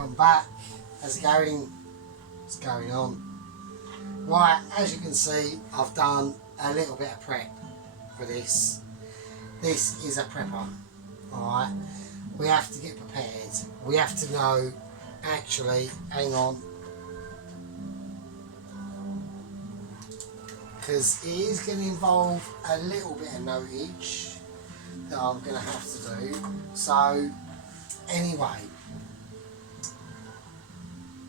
put them back. How's it going? What's going on? Right, as you can see, I've done a little bit of prep for this. This is a prepper, alright? We have to get prepared. We have to know, actually, hang on, because it is going to involve a little bit of notage that I'm going to have to do. So, anyway,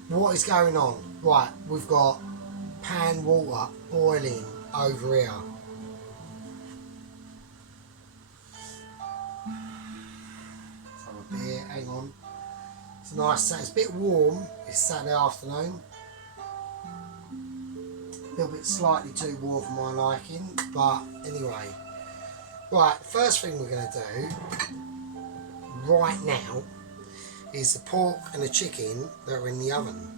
what is going on? Right, we've got pan water boiling over here. So a beer, hang on. It's nice, it's a bit warm, it's Saturday afternoon. A little bit slightly too warm for my liking, but anyway. Right, the first thing we're going to do right now is the pork and the chicken that are in the oven.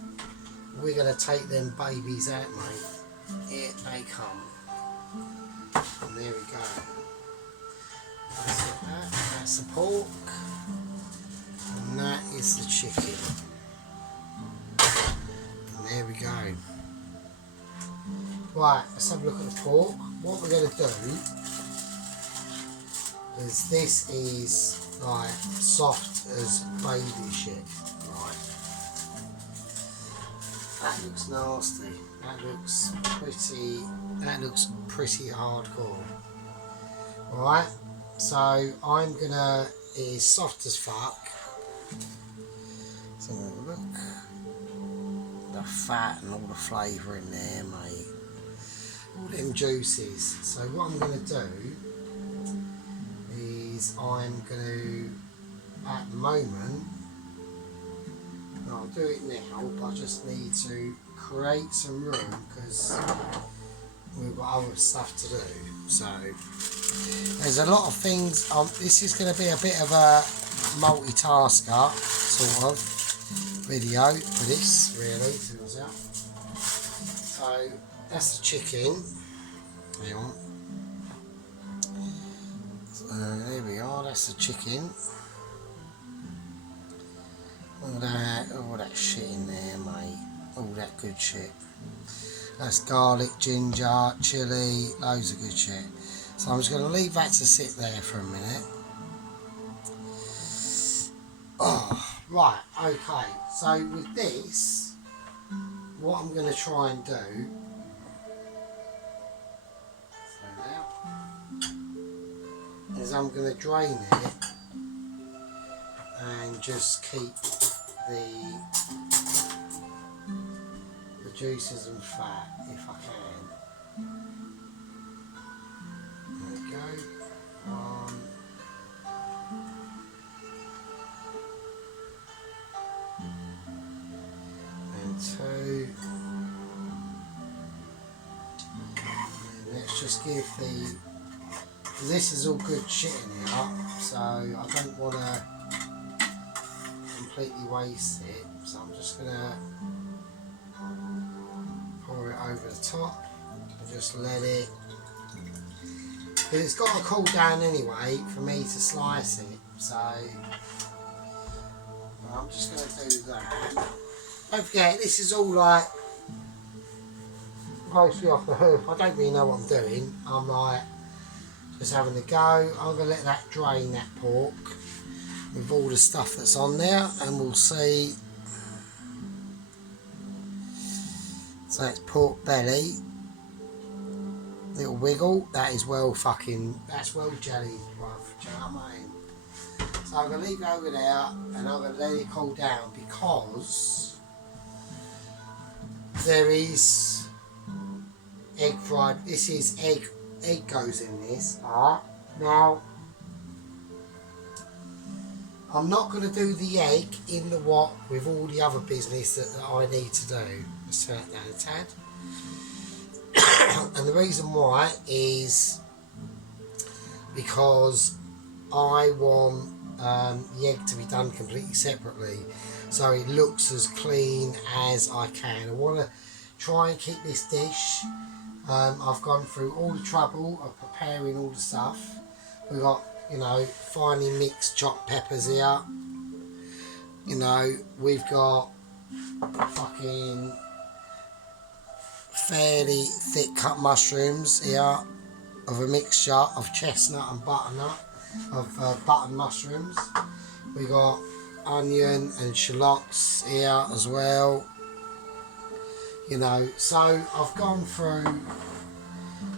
We're going to take them babies out, mate. Here they come. And there we go. That's the pork. And that is the chicken. And there we go. Right, let's have a look at the pork. What we're going to do is this is like soft as baby shit. Right. That looks nasty. That looks pretty hardcore. Right, so I'm gonna, it is soft as fuck. So look, the fat and all the flavour in there, mate. All them juices. So what I'm gonna do is I'm gonna, at the moment, I'll do it now, but I just need to create some room because we've got other stuff to do. So there's a lot of things. This is going to be a bit of a multitasker sort of video for this, really. So that's the chicken. Hang on. So there we are. That's the chicken. All that shit in there, mate. All that good shit. That's garlic, ginger, chilli, loads of good shit. So I'm just going to leave that to sit there for a minute. Oh, right, okay. So with this, what I'm going to try and do, is I'm going to drain it and just keep the juices and fat if I can. There we go. 1 and 2. And let's just give the, this is all good shit in here, so I don't want to completely waste it, so I'm just going to pour it over the top and just let it, because it's got to cool down anyway for me to slice it, so I'm just going to do that. Don't forget, this is all like mostly off the hoof. I don't really know what I'm doing. I'm like just having a go. I'm going to let that drain, that pork, with all the stuff that's on there, and we'll see. So that's pork belly, little wiggle, that is well fucking, that's well jellied, bruv, do you know what I mean? So I'm going to leave it over there and I'm going to let it cool down because there is egg fried, this is egg goes in this, alright? Now, I'm not going to do the egg in the wok with all the other business that I need to do. Let's turn it down a tad. And the reason why is because I want the egg to be done completely separately so it looks as clean as I can. I want to try and keep this dish. I've gone through all the trouble of preparing all the stuff. We've got, you know, finely mixed chopped peppers here. you know, we've got fucking fairly thick cut mushrooms here of a mixture of chestnut and butternut, of button mushrooms. We got onion and shallots here as well, you know. So I've gone through,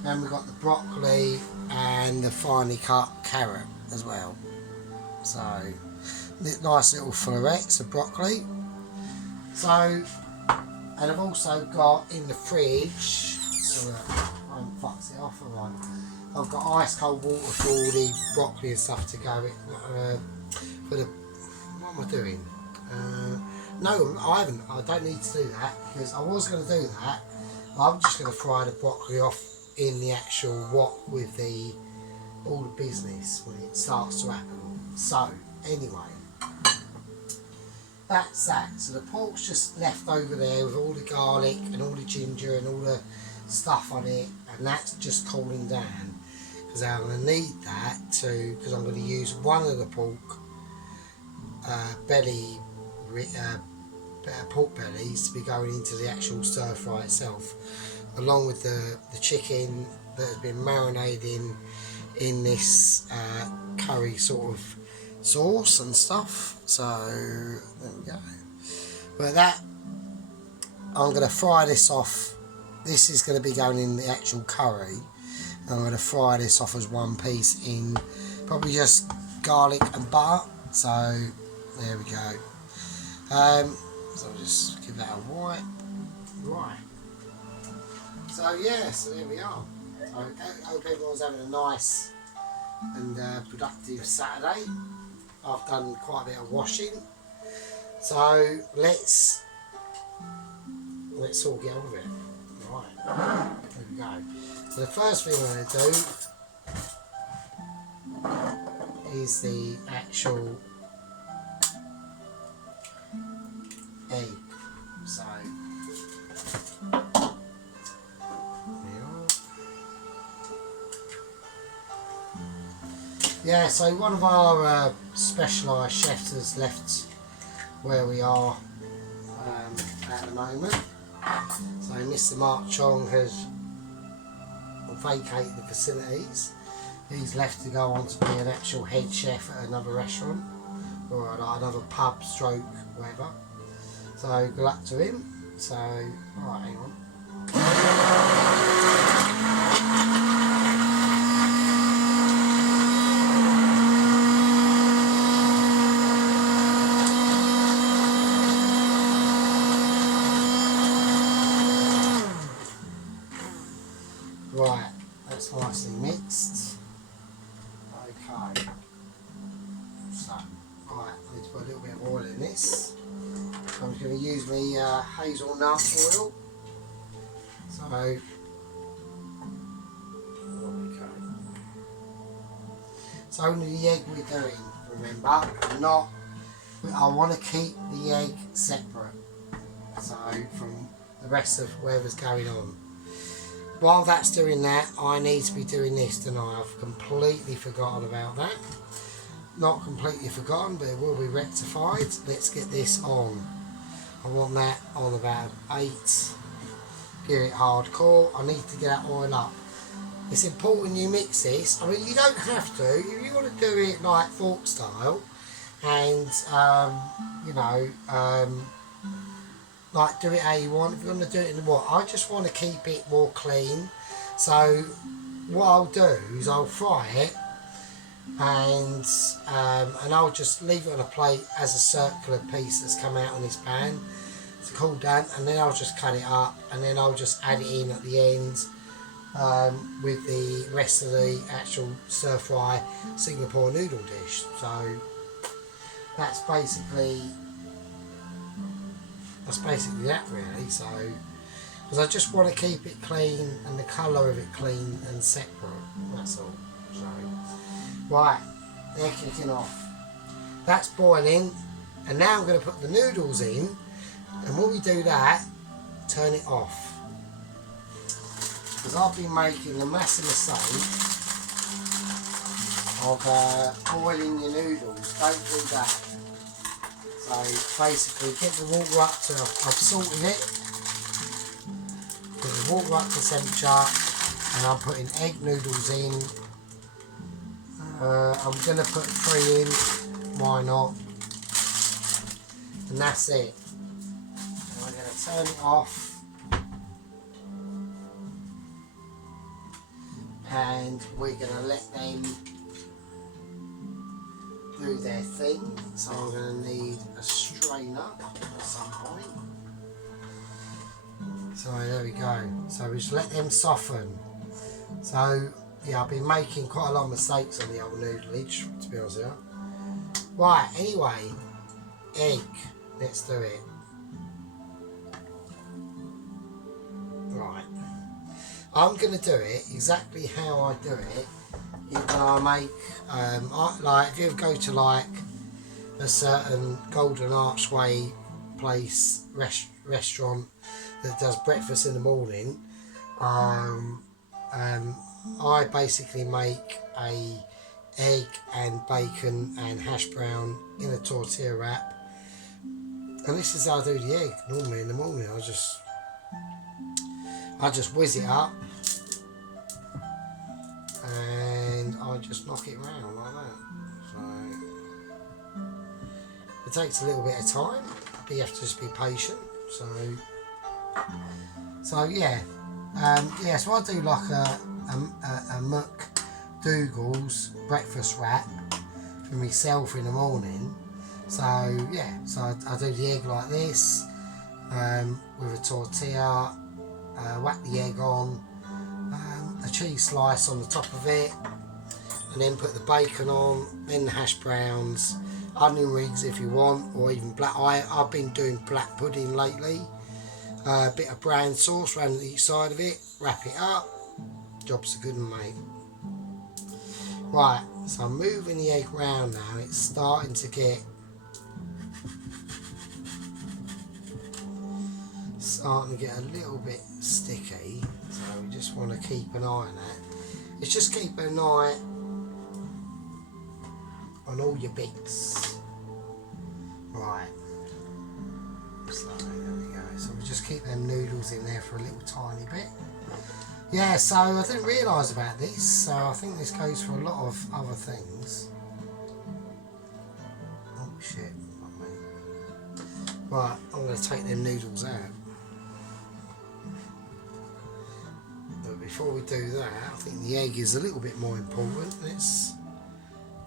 and we've got the broccoli and the finely cut carrot as well. So nice little florets of broccoli. So, and I've also got in the fridge, so I haven't fucked it off, have I? I've got ice cold water for all the broccoli and stuff to go for the, what am I doing? No, I haven't. I don't need to do that, because I was going to do that. I'm just going to fry the broccoli off in the actual wok with the all the business when it starts to happen. So anyway, that's that. So the pork's just left over there with all the garlic and all the ginger and all the stuff on it, and that's just cooling down, because I'm going to need that to, because I'm going to use one of the pork pork bellies to be going into the actual stir fry itself, along with the chicken that has been marinating in this curry sort of sauce and stuff. So there we go. But that, I'm going to fry this off. This is going to be going in the actual curry. I'm going to fry this off as one piece in probably just garlic and butter. So there we go. So I'll just give that a white. Right. So yeah, so there we are. So I hope everyone's having a nice and productive Saturday. I've done quite a bit of washing. So let's all get on with it. Right, there we go. So the first thing I'm going to do is the actual egg. So yeah, so one of our specialised chefs has left where we are at the moment. So Mr. Mark Chong has vacated the facilities. He's left to go on to be an actual head chef at another restaurant or another pub stroke whatever. So good luck to him. So alright, hang on. Right, that's nicely mixed. Okay. So, right, I need to put a little bit of oil in this. I'm just going to use my hazelnut oil. So, okay. So only the egg we're doing, remember, not, I want to keep the egg separate, so from the rest of whatever's going on. While that's doing that, I need to be doing this tonight. I've completely forgotten about that. Not completely forgotten, but it will be rectified. Let's get this on. I want that on about 8. Give it hardcore. I need to get that oil up. It's important you mix this. I mean, you don't have to. If you want to do it like fork style, and you know, like do it how you want. If you want to do it in the what, I just want to keep it more clean. So what I'll do is I'll fry it, and I'll just leave it on a plate as a circular piece that's come out on this pan to cool down, and then I'll just cut it up, and then I'll just add it in at the end with the rest of the actual stir fry Singapore noodle dish. So that's basically that really. So because I just want to keep it clean and the colour of it clean and separate, that's all. So right, they're kicking off. That's boiling, and now I'm going to put the noodles in, and when we do that, turn it off. Because I've been making the massive mistake of boiling your noodles. Don't do that. So basically get the water up to, I've salted it, get the water up to temperature, and I'm putting egg noodles in. I'm going to put 3 in, why not, and that's it. And we're going to turn it off, and we're going to let them do their thing. So I'm going to need a strainer at some point. So there we go. So we just let them soften. So yeah, I've been making quite a lot of mistakes on the old noodleage, to be honest with you. Right, anyway, egg. Let's do it. Right. I'm going to do it exactly how I do it. When I make, like, if you ever go to like a certain Golden Archway place, restaurant that does breakfast in the morning, I basically make a egg and bacon and hash brown in a tortilla wrap, and this is how I do the egg normally in the morning. I just whiz it up and I just knock it around like that. So it takes a little bit of time, but you have to just be patient. So yeah, yeah. So I do like a McDougal's breakfast wrap for myself in the morning. So yeah, so I do the egg like this, with a tortilla, whack the egg on, a cheese slice on the top of it, and then put the bacon on, then the hash browns, onion rings if you want, or even black. I've been doing black pudding lately. A bit of brown sauce around each side of it, wrap it up, job's a good one, mate. Right, so I'm moving the egg round now. It's starting to get a little bit sticky, so we just want to keep an eye on that. It's just keep an eye on all your bits. Right, so there we go. So we just keep them noodles in there for a little tiny bit. Yeah, so I didn't realise about this, so I think this goes for a lot of other things. Oh shit, not me. Right, I'm going to take them noodles out. But before we do that, I think the egg is a little bit more important. Let's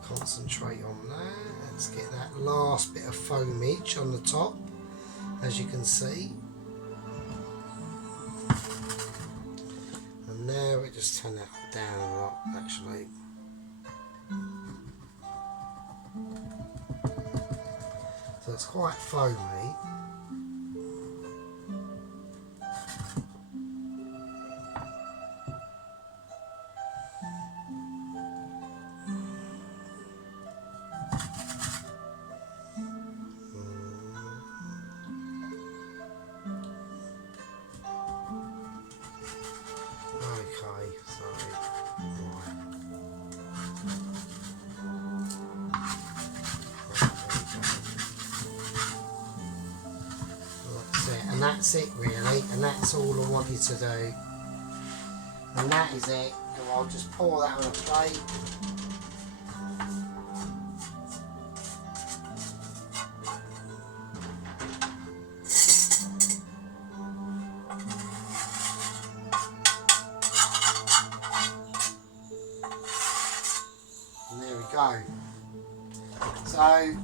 concentrate on that. Let's get that last bit of foamage on the top, as you can see. And now we just turn that down a lot, actually. So it's quite foamy. Okay, so right. That's it, and that's it really, and that's all I wanted to do. And that is it, and I'll just pour that on a plate. And there we go. So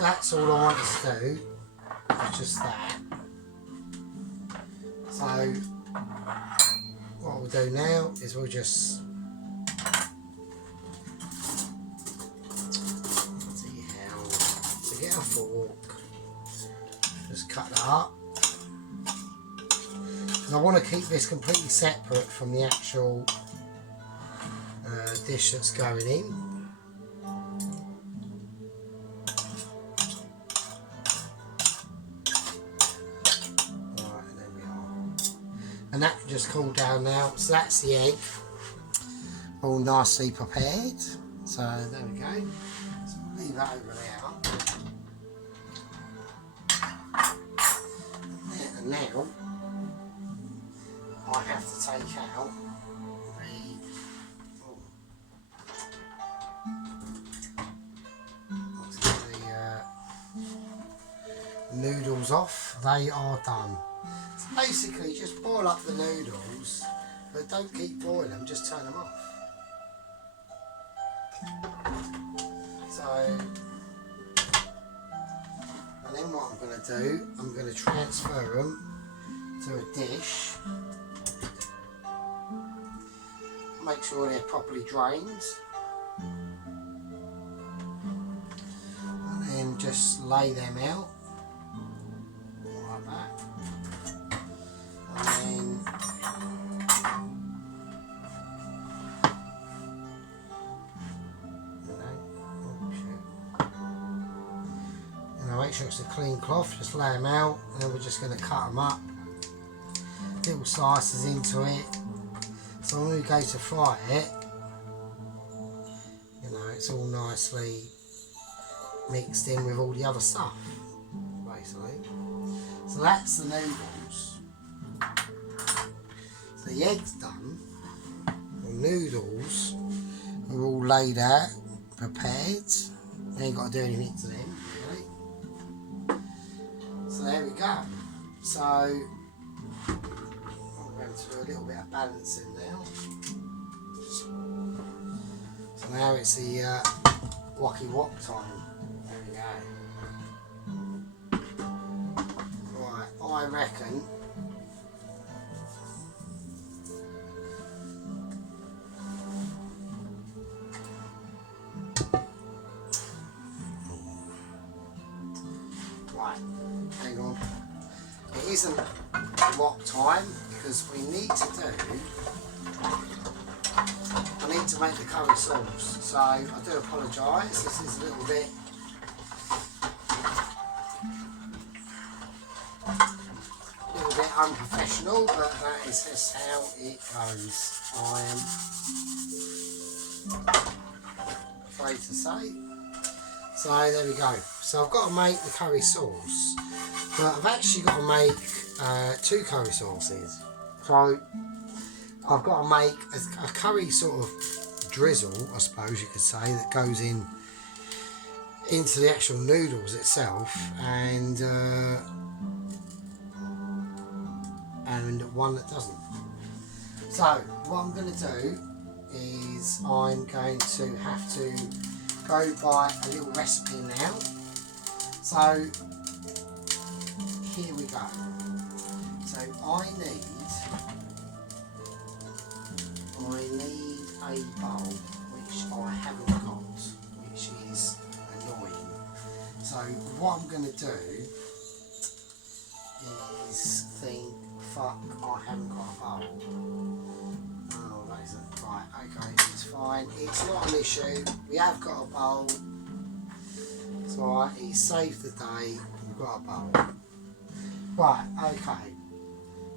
that's all I wanted to do, just that. So what we'll do now is we'll just get a fork, just cut that up, because I want to keep this completely separate from the actual dish that's going in. And that can just cool down now. So that's the egg, all nicely prepared. So there we go. So leave leave that over there. And now I have to take out the noodles off. They are done. So basically just boil up the noodles, but don't keep boiling them, just turn them off. So, and then what I'm going to do, I'm going to transfer them to a dish. Make sure they're properly drained. And then just lay them out like that. And then make sure it's a clean cloth, just lay them out, and then we're just going to cut them up, little slices into it. So when we go to fry it, you know, it's all nicely mixed in with all the other stuff, basically. So that's the noodles. So the egg's done, the noodles are all laid out, prepared. You ain't got to do anything to them, really. So there we go. So I'm going to do a little bit of balancing now. So now it's the wocky wok time. There we go. Right, I reckon hang on. It isn't wok time because we need to do. I need to make the curry sauce, so I do apologise. This is a little bit unprofessional, but that is just how it goes. I am afraid to say. So there we go. So I've got to make the curry sauce, but I've actually got to make 2 curry sauces. So I've got to make a curry sort of drizzle, I suppose you could say, that goes into the actual noodles itself, and one that doesn't. So what I'm going to do is I'm going to have to go by a little recipe now. So here we go. So I need a bowl, which I haven't got, which is annoying. So what I'm going to do is think, fuck, I haven't got a bowl. Oh, that isn't right. Okay, it's fine. It's not an issue. We have got a bowl. It's alright. He saved the day. We've got a bowl. Right. Okay.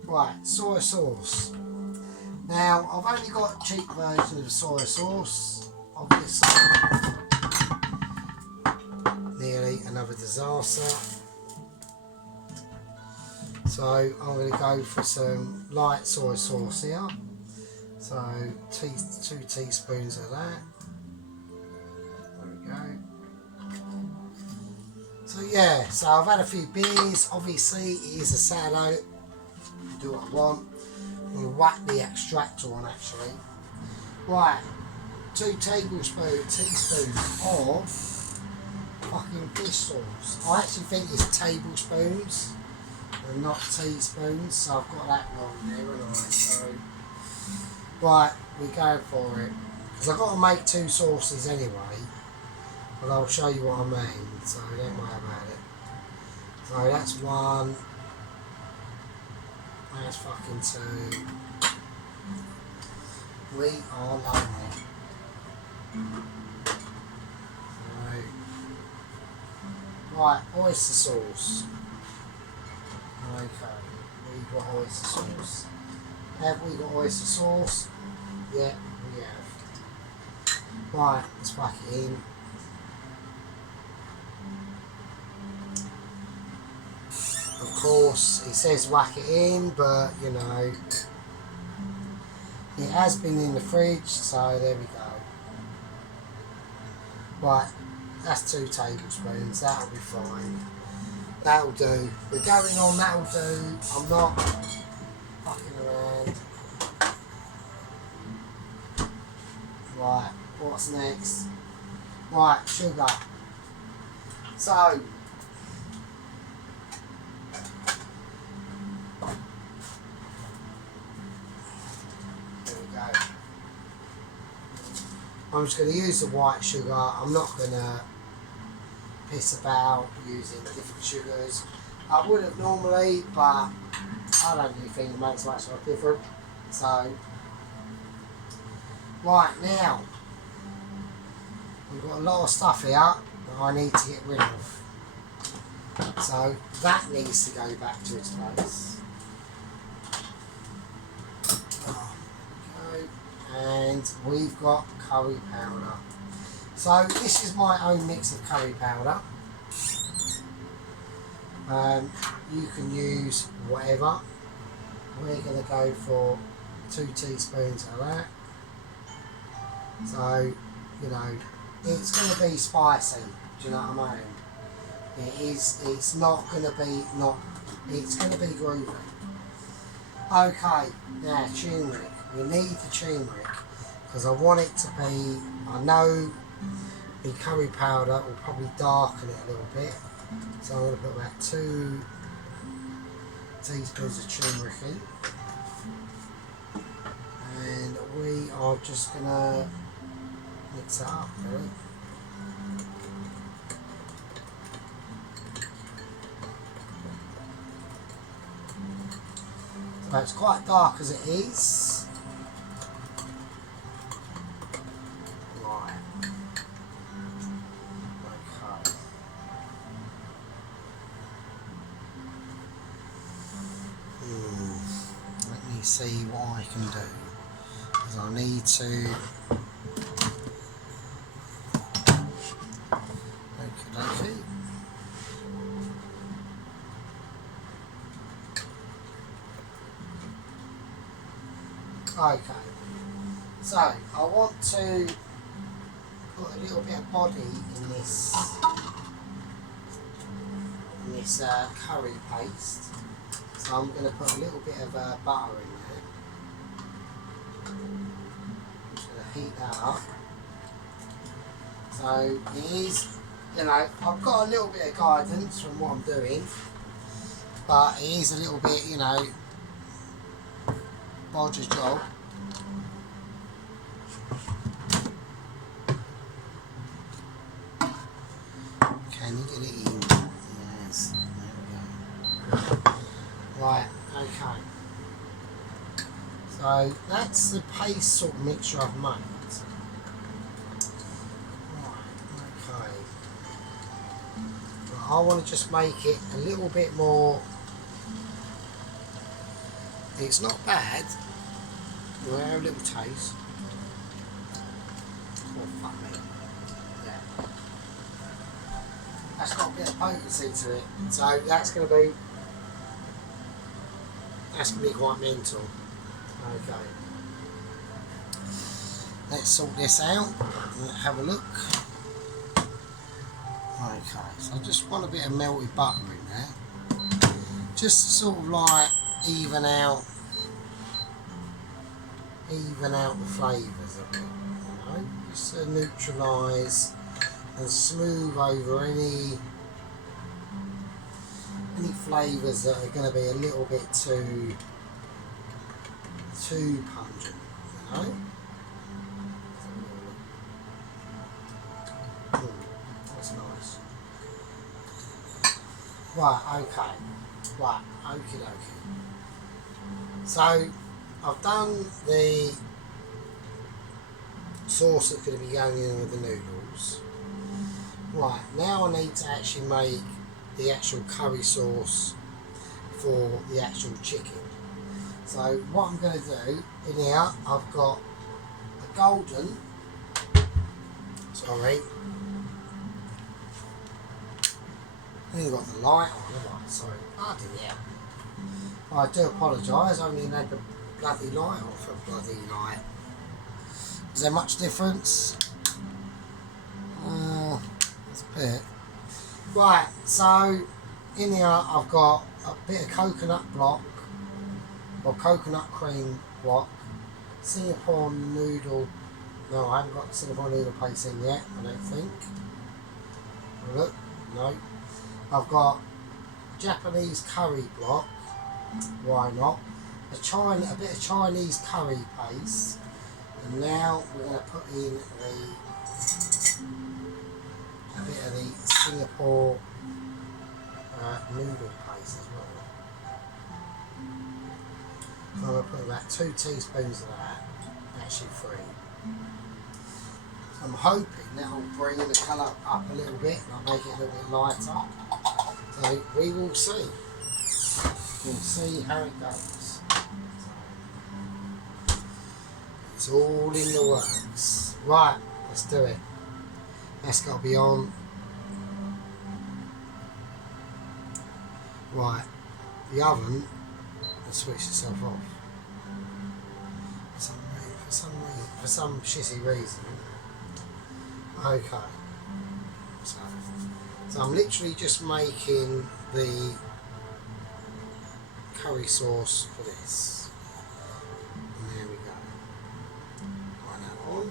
Right. Soy sauce. Now I've only got a cheap version of soy sauce. Obviously, nearly another disaster. So I'm going to go for some light soy sauce here. So 2 teaspoons of that. There we go. So yeah, so I've had a few beers. Obviously it is a Saturday. Do what I want. I'm going to whack the extractor on actually. Right, 2 teaspoons of fucking fish sauce. I actually think it's tablespoons and not teaspoons, so I've got that wrong there, haven't I? So, right, we're going for it. Because I've got to make 2 sauces anyway, but I'll show you what I mean, so don't worry about it. So that's 1, that's fucking 2. We are lonely. Right, oyster sauce. Okay, we've got oyster sauce. Have we got oyster sauce? Yeah, we have. Right, let's whack it in. course, it says whack it in, but you know, it has been in the fridge, so there we go. Right, that's 2 tablespoons, that'll be fine. That'll do. We're going on, that'll do. I'm not fucking around. Right, what's next? Right, sugar. So, there we go. I'm just going to use the white sugar. I'm not going to piss about using different sugars. I would have normally, but I don't really think it makes much of a difference. So, right now, we've got a lot of stuff here that I need to get rid of. So that needs to go back to its place. Okay. And we've got curry powder. So this is my own mix of curry powder. You can use whatever. We're going to go for 2 teaspoons of that. So, you know, it's going to be spicy. Do you know what I mean? It is. It's not going to be it's going to be groovy. Okay, now turmeric. We need the turmeric because I want it to be. I know the curry powder will probably darken it a little bit, so I'm going to put about 2 teaspoons of turmeric in, and we are just going to mix it up, really. So it's quite dark as it is. Right. Okay. Let me see what I can do. Because I need to. Okay. Okay, so I want to put a little bit of body in this curry paste. So I'm going to put a little bit of butter in there. I'm just going to heat that up. So it is, you know, I've got a little bit of guidance from what I'm doing, but it is a little bit, you know, bodger's job. Can you get it in? Yes, there we go. Right, okay. So that's the paste sort of mixture I've made. Right, okay. But I want to just make it a little bit more. It's not bad. We'll have a little taste. Oh, fuck me. Yeah. That's got a bit of potency to it. So that's going to be quite mental. Okay. Let's sort this out and have a look. Okay, so I just want a bit of melted butter in there. Just to sort of like even out the flavours of it, you know, just to neutralise and smooth over any flavours that are going to be a little bit too pungent, you know. That's nice. Right, okay. Right, okie dokie. So I've done the sauce that's going to be going in with the noodles. Right, now I need to actually make the actual curry sauce for the actual chicken. So what I'm going to do in here, I've got a golden, I ain't got the light on, have I? Sorry. Bloody hell. I do apologise, I only had the bloody light on for a bloody light. Is there much difference? That's a bit. Right, so in here I've got a bit of coconut block, or coconut cream block, Singapore noodle. No, I haven't got Singapore noodle paste in yet, I don't think. Look, no. I've got Japanese curry block, why not? A bit of Chinese curry paste, and now we're going to put in a bit of the Singapore noodle paste as well. So I'm going to put about 2 teaspoons of that, actually 3. I'm hoping that will bring the colour up a little bit and I'll make it a little bit lighter. So we will see. We'll see how it goes. So, it's all in the works. Right, let's do it. That's got to be on. Right, the oven will switch itself off. For some shitty reason. Okay. So I'm literally just making the curry sauce for this. And there we go. Put that on.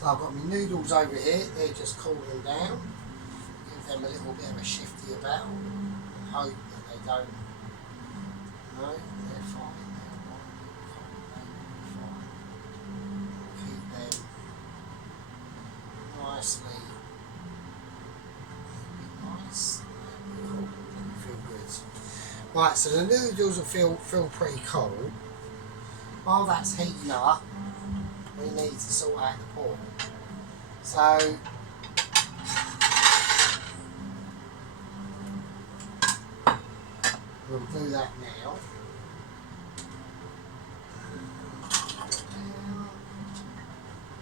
So I've got my noodles over here, they're just cooling down. Give them a little bit of a shifty about and hope that they don't. No, they're fine. Keep them nicely. Nice. Cool. Feel good. Right, so the noodles will feel pretty cold. While that's heating up, we need to sort out the pork. So we'll do that now.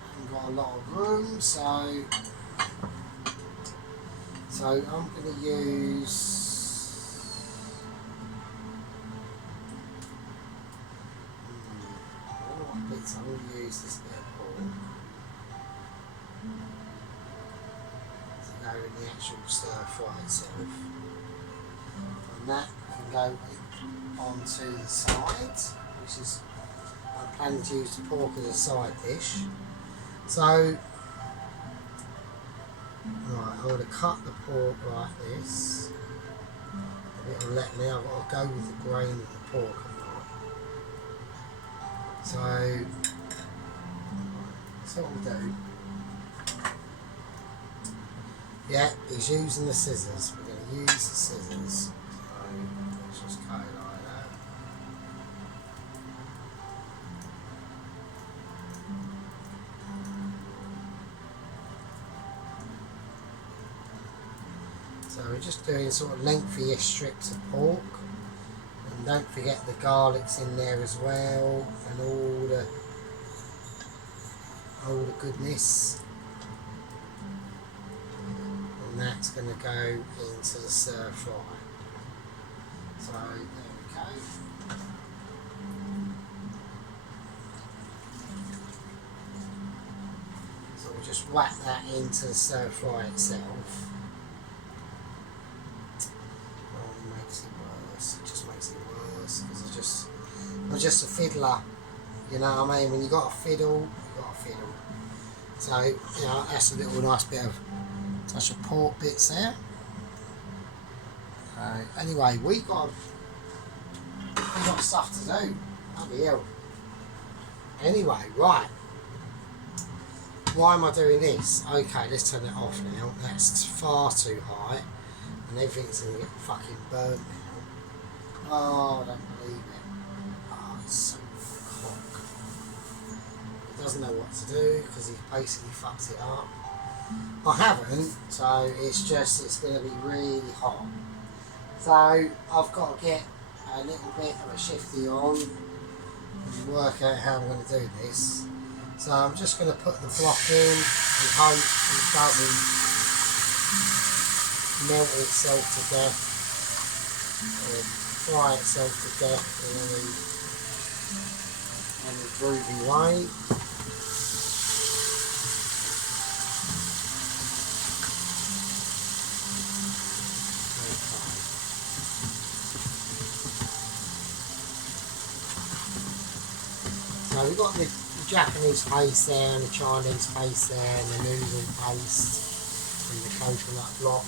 Haven't got a lot of room, so I'm going to use I'm going to use this bit of pork to go in the actual stir fry itself, and that can go onto the side, which is I'm planning to use the pork as a side dish. So right, I'm going to cut the pork like this. It'll let me, I've got to go with the grain of the pork. So that's what we'll do. Yeah, he's using the scissors. We're going to use the scissors. So let's just cut it like that. So we're just doing sort of lengthy-ish strips of pork. And don't forget the garlic's in there as well, and all the goodness. And that's going to go into the stir fry. So there we go. So we'll just whack that into the stir fry itself. Because I'm just a fiddler, you know what I mean? When you got a fiddle, you got a fiddle. So, you know, that's a little nice bit of touch of pork bits there. Anyway, we got stuff to do. Bloody hell. Anyway, right. Why am I doing this? Okay, let's turn it off now. That's far too high, and everything's going to get fucking burnt now. Oh, I don't believe it. Oh, it's so cock. He doesn't know what to do because he basically fucks it up. I haven't, so it's going to be really hot. So I've got to get a little bit of a shifty on and work out how I'm going to do this. So I'm just going to put the block in and hope it doesn't melt itself to death or fry itself to death in any groovy way. So we've got the Japanese paste there and the Chinese paste there and the noodle paste and the coconut block.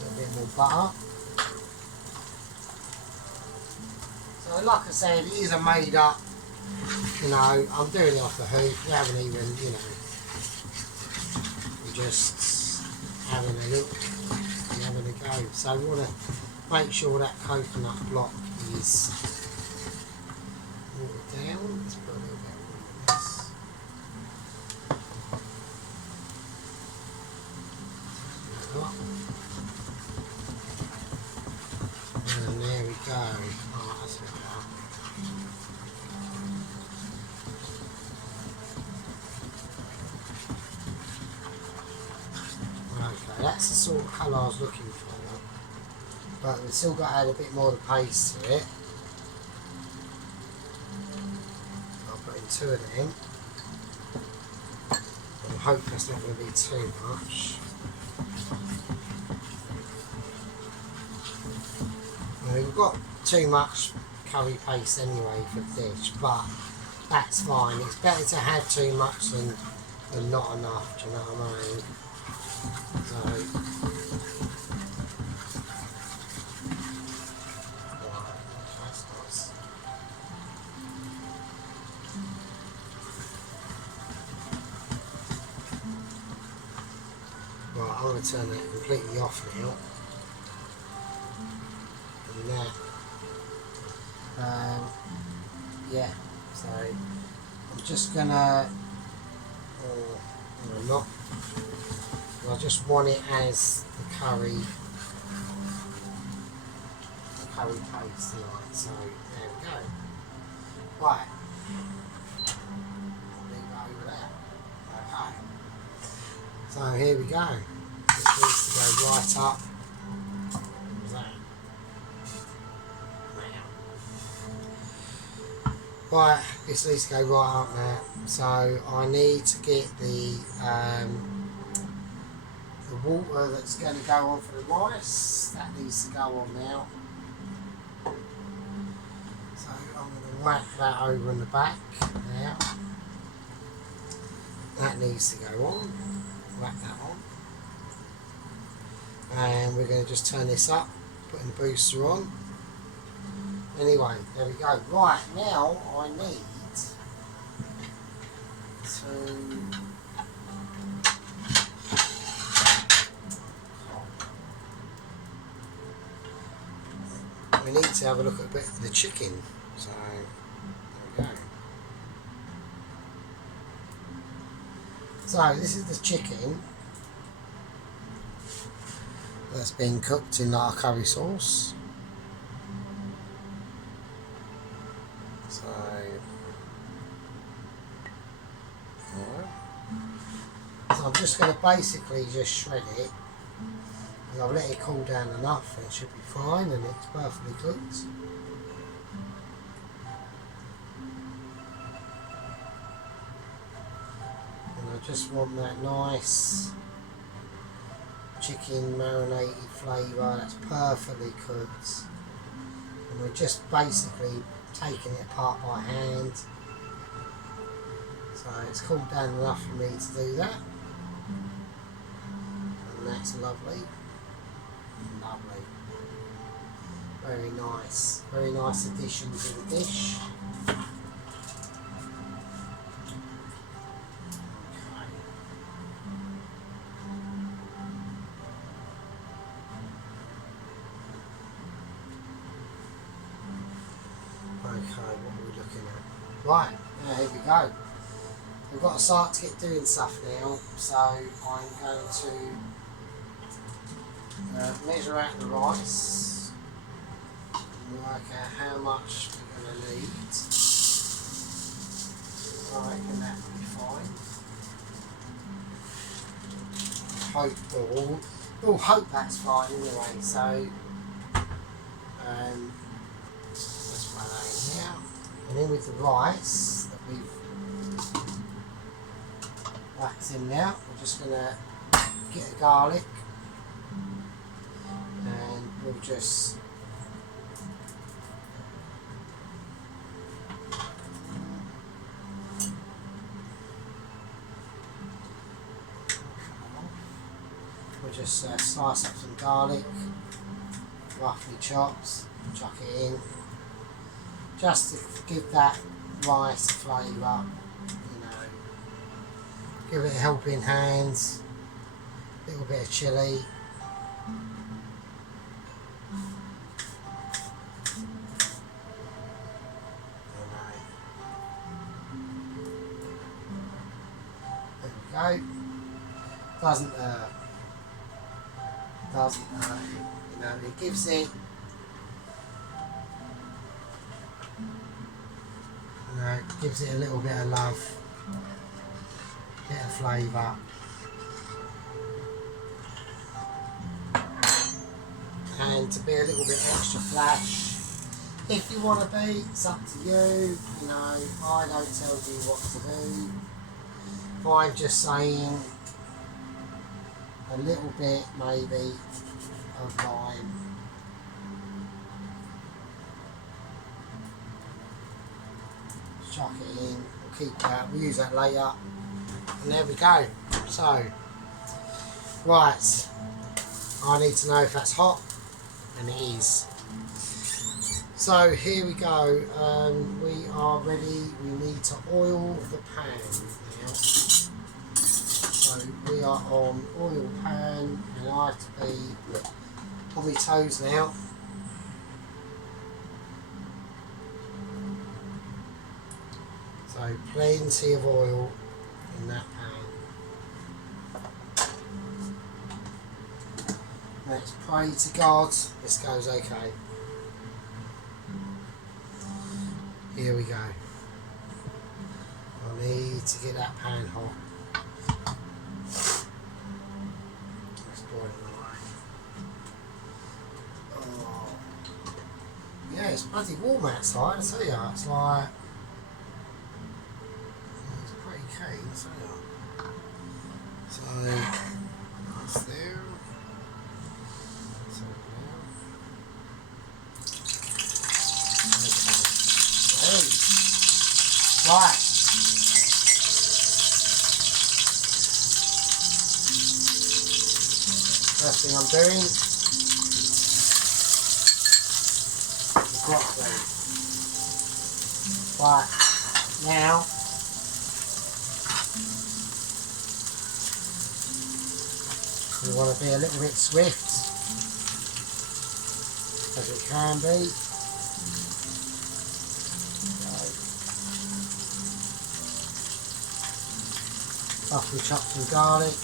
A little bit more butter. So like I said, it is a made up, you know, I'm doing it off the hoof, we haven't even, you know, just having a look and having a go. So we want to make sure that coconut block is watered down. Let's put a little bit more on this. And there we go. Oh, that's a bit better. Okay, that's the sort of colour I was looking for, but we've still got to add a bit more of the paste to it. I'll put in 2 of them. I hope that's not going to be too much. Well, we've got too much curry paste anyway for the dish, but that's fine. It's better to have too much than not enough, do you know what I mean? So, right, that's nice. Right, I'm going to turn that completely off now. And that, yeah, so I'm just going to, not. I just want it as the curry paste tonight, so there we go. Right, leave that over there. Okay, so here we go. This needs to go right up. What was that? Right, this needs to go right up now. So I need to get the water that's going to go on for the rice. That needs to go on now. So I'm going to whack that over in the back now. That needs to go on. Whack that on. And we're going to just turn this up, putting the booster on. Anyway, there we go. Right, now I need to we need to have a look at a bit of the chicken. So there we go. So this is the chicken that's been cooked in our curry sauce. So I'm just going to basically just shred it. I've let it cool down enough and it should be fine and it's perfectly cooked. And I just want that nice chicken marinated flavour that's perfectly cooked. And we're just basically taking it apart by hand. So it's cooled down enough for me to do that. And that's lovely. Lovely. Very nice addition to the dish. Okay, what are we looking at? Right, now here we go. We've got to start to get doing stuff now, so I'm going to measure out the rice. Work out how much we're going to need. I reckon that will be fine. We'll hope that's fine anyway, so let's put that in now. And then with the rice that we've whacked in now, we're just going to get the garlic and we'll just slice up some garlic, roughly chopped, chuck it in, just to give that rice a flavour, you know, give it a helping hand, a little bit of chilli. There we go. Doesn't you know, it gives it, you know, it gives it a little bit of love, bit of flavour, and to be a little bit extra flash. If you want to be, it's up to you. You know, I don't tell you what to do. I'm just saying a little bit maybe of lime. Chuck it in, we'll keep that, we'll use that later. And there we go. So, right, I need to know if that's hot, and it is. So here we go, we are ready, we need to oil the pan now. So we are on oil pan, and I have to be on my toes now. So plenty of oil in that pan. Let's pray to God this goes okay. Here we go. I need to get that pan hot. Yeah, it's bloody warm outside, I tell you. It's like, it's pretty keen, I tell you. So, that's there. So now. Okay. Right. First thing I'm doing, broccoli. But now we want to be a little bit swift as it can be. Roughly chop some garlic.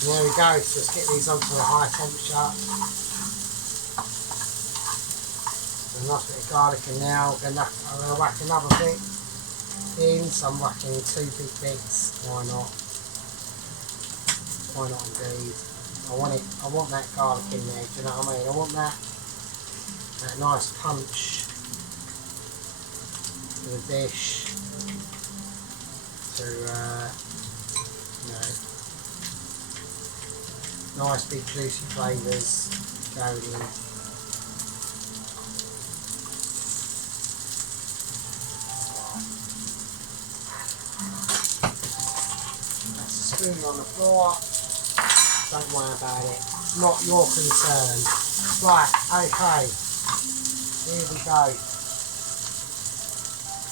There we go, so let's get these onto a high temperature. A nice bit of garlic in now. I'm going to whack another bit in, so I'm whacking 2 big bits. Why not? Why not indeed? I want that garlic in there, do you know what I mean? I want that nice punch to the dish to you know, nice big juicy flavours going in. spoon on the floor. Don't worry about it. Not your concern. Right, okay. Here we go.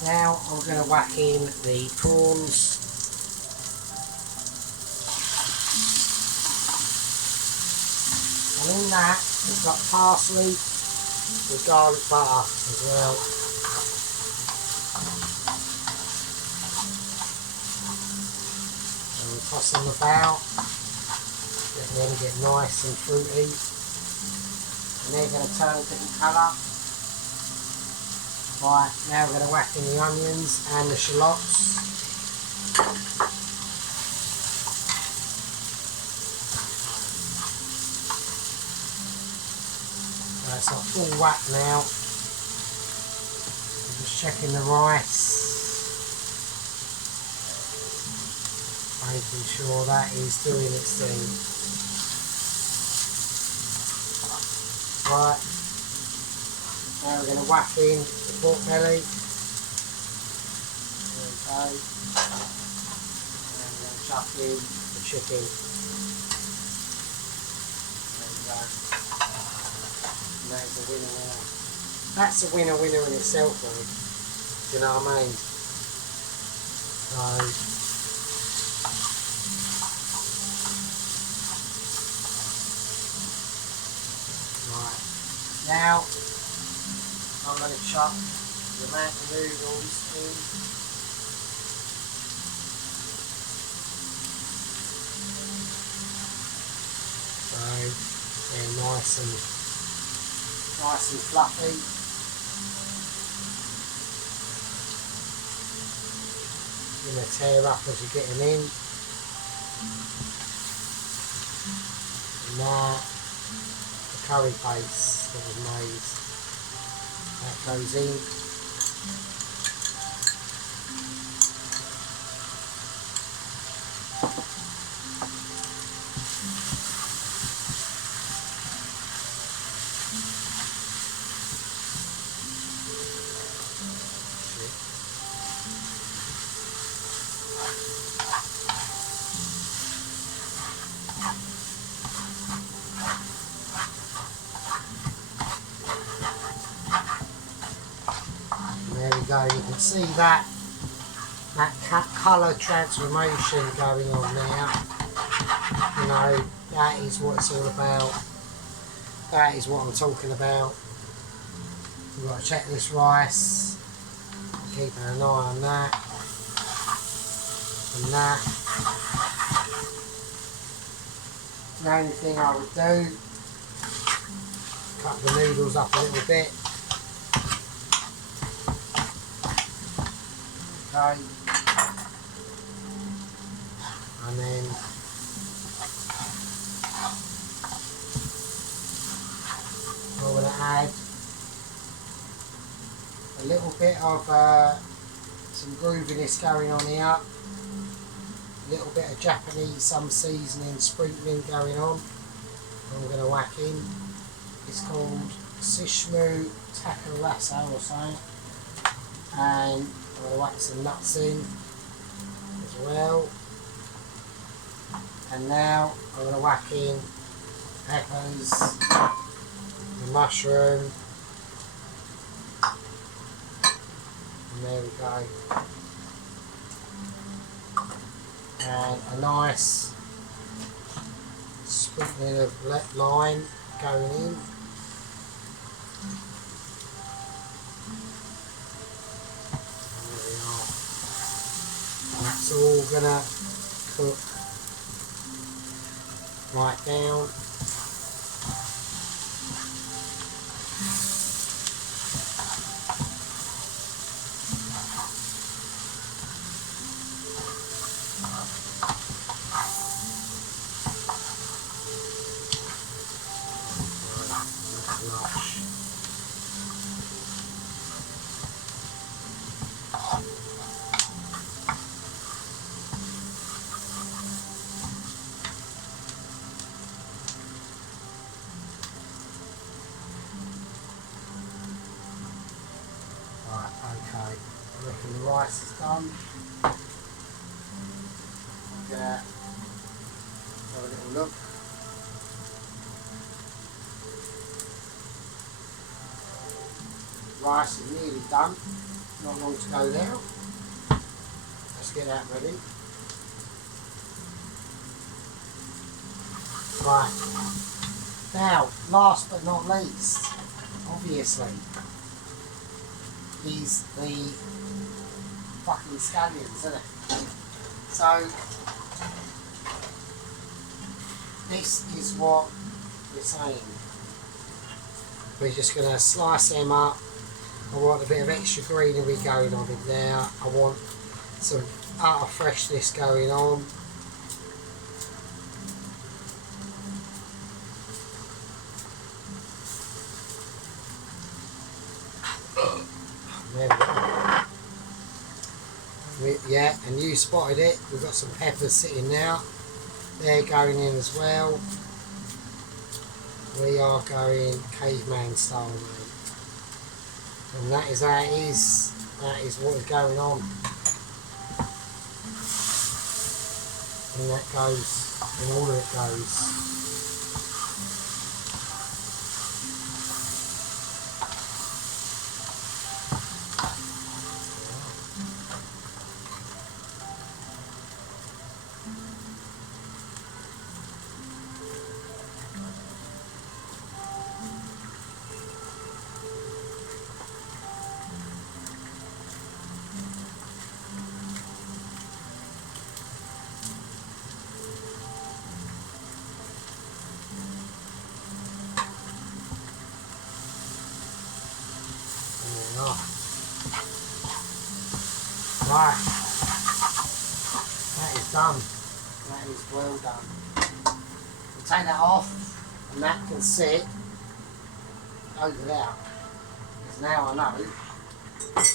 Now I'm going to whack in the prawns. And in that, we've got parsley with garlic butter as well. And we'll toss them about. Let them get nice and fruity. And they're going to turn a different colour. Right, now we're going to whack in the onions and the shallots. It's not full whack now. I'm just checking the rice. Making sure that is doing its thing. Right. Now we're going to whack in the pork belly. There we go. And we're going to chuck in the chicken. There we go. And that is a winner winner. That's a winner winner in itself, though. Do you know what I mean? So, right. Now I'm going to chuck the amount of noodles in. So they're nice and fluffy. You're going to tear up as you get them in. And now the curry paste that was made, that goes in. There we go, you can see that colour transformation going on now. You know, that is what it's all about. That is what I'm talking about. We've got to check this rice. Keeping an eye on that. And that. The only thing I would do, cut the noodles up a little bit. Okay. And then I'm going to add a little bit of some grooviness going on here, a little bit of Japanese, some seasoning, sprinkling going on. I'm going to whack in. It's called Sishmu Takarasa or something, and I'm going to whack some nuts in as well. And now I'm going to whack in peppers, the mushroom, and there we go. And a nice sprinkling of lime going in. And there we are. And that's all gonna cook right down. Right, okay, I reckon the rice is done. I'm gonna have a little look. Rice is nearly done, not long to go now. Let's get that ready. Right, now last but not least, obviously, is the fucking scallions, isn't it? So, this is what we're saying. We're just going to slice them up. I want a bit of extra greenery going on in there. I want some utter freshness going on. There we go. Yeah, and you spotted it. We've got some peppers sitting there. They're going in as well. We are going caveman style, mate. And that is how it is. That is what is going on. And that goes, and all of it goes. Right, that is done. That is well done. We'll take that off, and that can sit over there. Because now I know that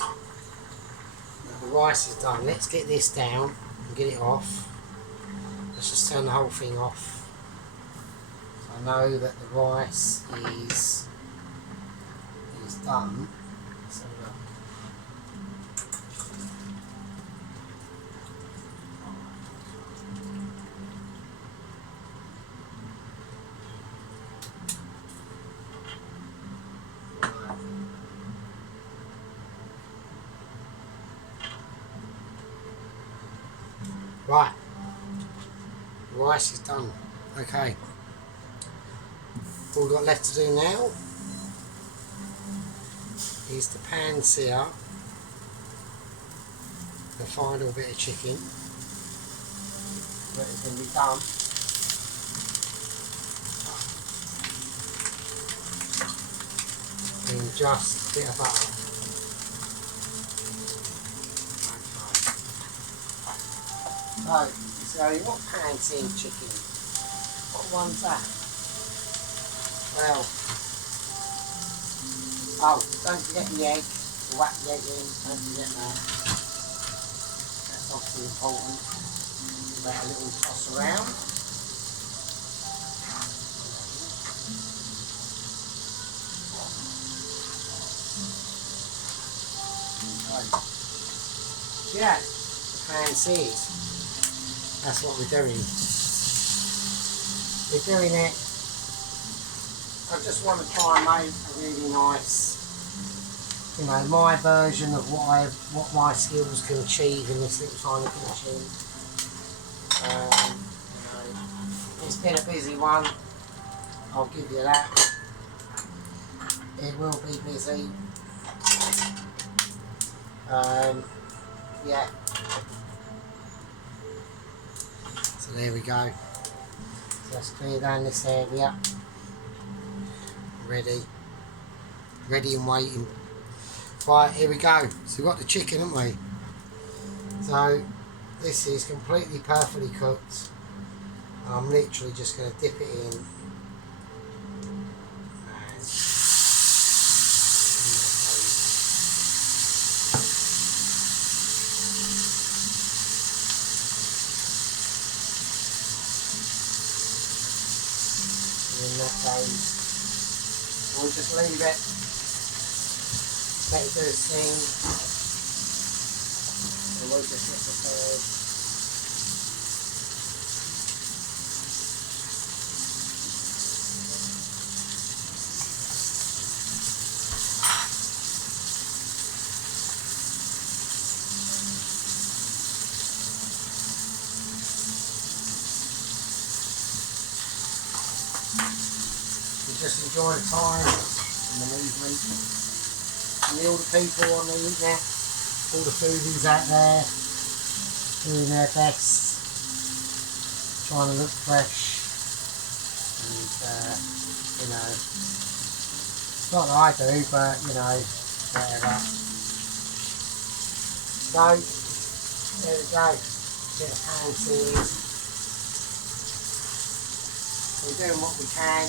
the rice is done. Let's get this down and get it off. Let's just turn the whole thing off. So I know that the rice is done. So right, the rice is done. Okay, all we've got left to do now is to pan sear the final bit of chicken that is going to be done. In just a bit of butter. Okay. So, what pan seared chicken? What one's that? Well, oh, don't forget the egg. Whack the egg in, don't forget that. That's obviously important. Give that a little toss around. Okay. Yeah, the pan seared. That's what we're doing. We're doing it. I just want to try and make a really nice, you know, my version of what my skills can achieve in this little tiny kitchen. You know, it's been a busy one. I'll give you that. It will be busy. Yeah. So there we go. So let's clear down this area. Ready and waiting. Right, here we go. So we've got the chicken, haven't we? So this is completely perfectly cooked. I'm literally just going to dip it in. And that goes. We'll just leave it, let it do its thing, and we'll just hit the third. just enjoy the time and the movement. And all the people on the internet, all the foodies out there, doing their best, trying to look fresh, and you know, not that I do, but you know, whatever. So there we go, bit of hand seared. We're doing what we can.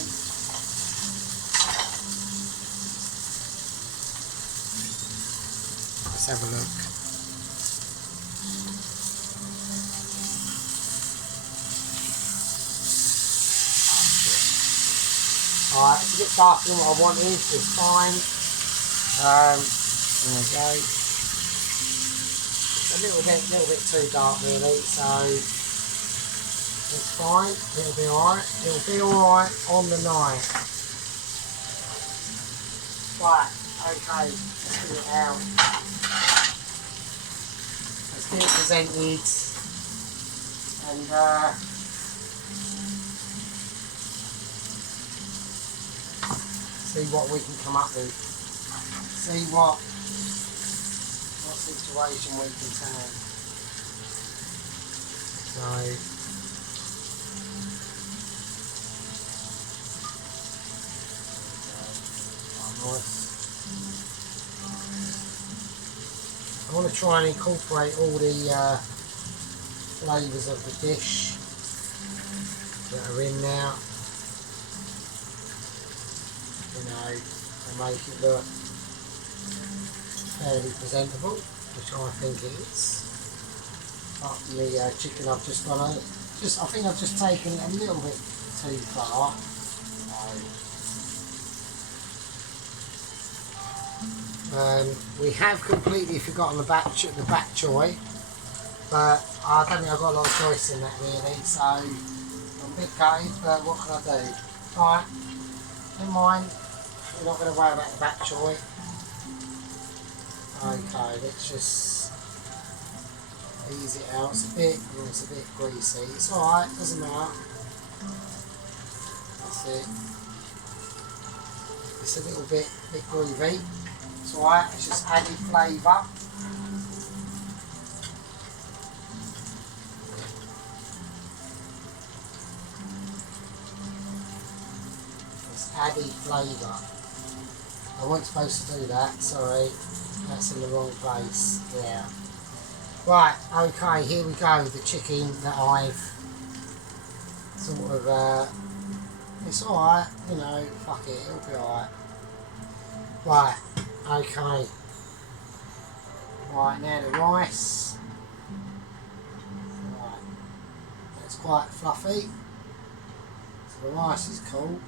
Let's have a look. Alright, it's a bit darker than what I wanted, it's fine. There we go. It's a little bit too dark really, so it's fine, it'll be alright. It'll be alright on the night. Right, okay, let's get it out. Let's get it presented and see what we can come up with. See what situation we can turn. So nice. I want to try and incorporate all the flavours of the dish that are in now. You know, and make it look fairly presentable, which I think it is. But the chicken I've just gone over, I think I've just taken a little bit too far. We have completely forgotten the bak choy, but I don't think I've got a lot of choice in that really, so I'm a bit gutted, but what can I do? Right, never mind, we're not going to worry about the bak choy. Okay, let's just ease it out. It's a bit greasy. It's alright, doesn't matter. That's it. It's a little bit groovy. It's alright, it's just added flavour. It's added flavour. I wasn't supposed to do that, sorry. That's in the wrong place. Yeah. Right, okay, here we go. The chicken that I've sort of, it's alright, you know, fuck it, it'll be alright. Right, okay. Right, now the rice. Right, it's quite fluffy. So the rice is cool.